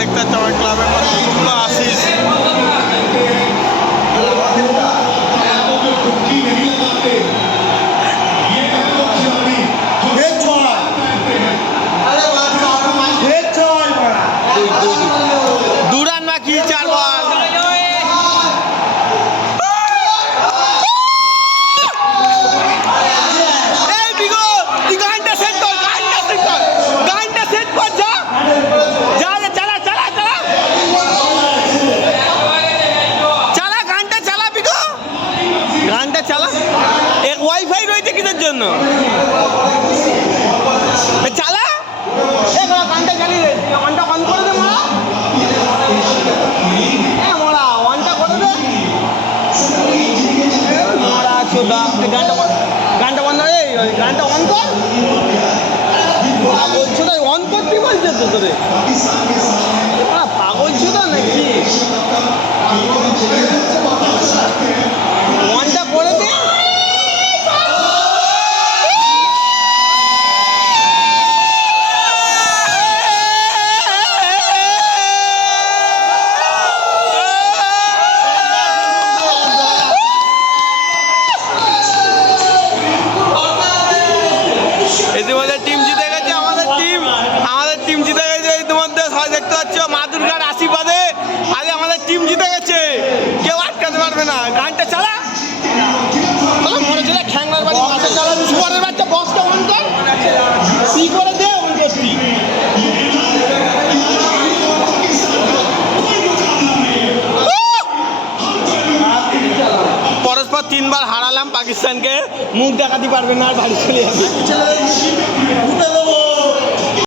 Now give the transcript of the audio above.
দেখতে পাচ্ছি আমার ক্লাবের কতগুলো আসিস। দুরান বাকি 4 বল। ওয়াইফাই রয়েছে কিসের জন্য? চালা গানটা চালিয়ে ওয়ানটা অন করে দে মোড়া। হ্যাঁ মোড়া ওয়ানটা করে দে মোড়া চোদা। গানটা বন্ধ রে, গানটা অন কর। পাগল ছোদা অন করতে বলছে তো তোরে, পাগল ছোদা নাকি? ওয়ানটা করে দে। ইতিমধ্যে টিম জিতে গেছে, আমাদের টিম জিতে গেছে। ইতিমধ্যে সবাই দেখতে পাচ্ছ মা দুর্গার আশীর্বাদে আজ আমাদের টিম জিতে গেছে, কেউ আটকাতে পারবে না। গানটা চালা মনে চলে খ্যাংলার বাড়ি মাথা চালা। সুপারের বাচ্চা বক্সটা অন কর, কি করে দে অন করতি। পরস্পর 3 বার হারালাম পাকিস্তানকে, মুখ দেখাতে পারবে না আর বাড়ি চলে যাবে।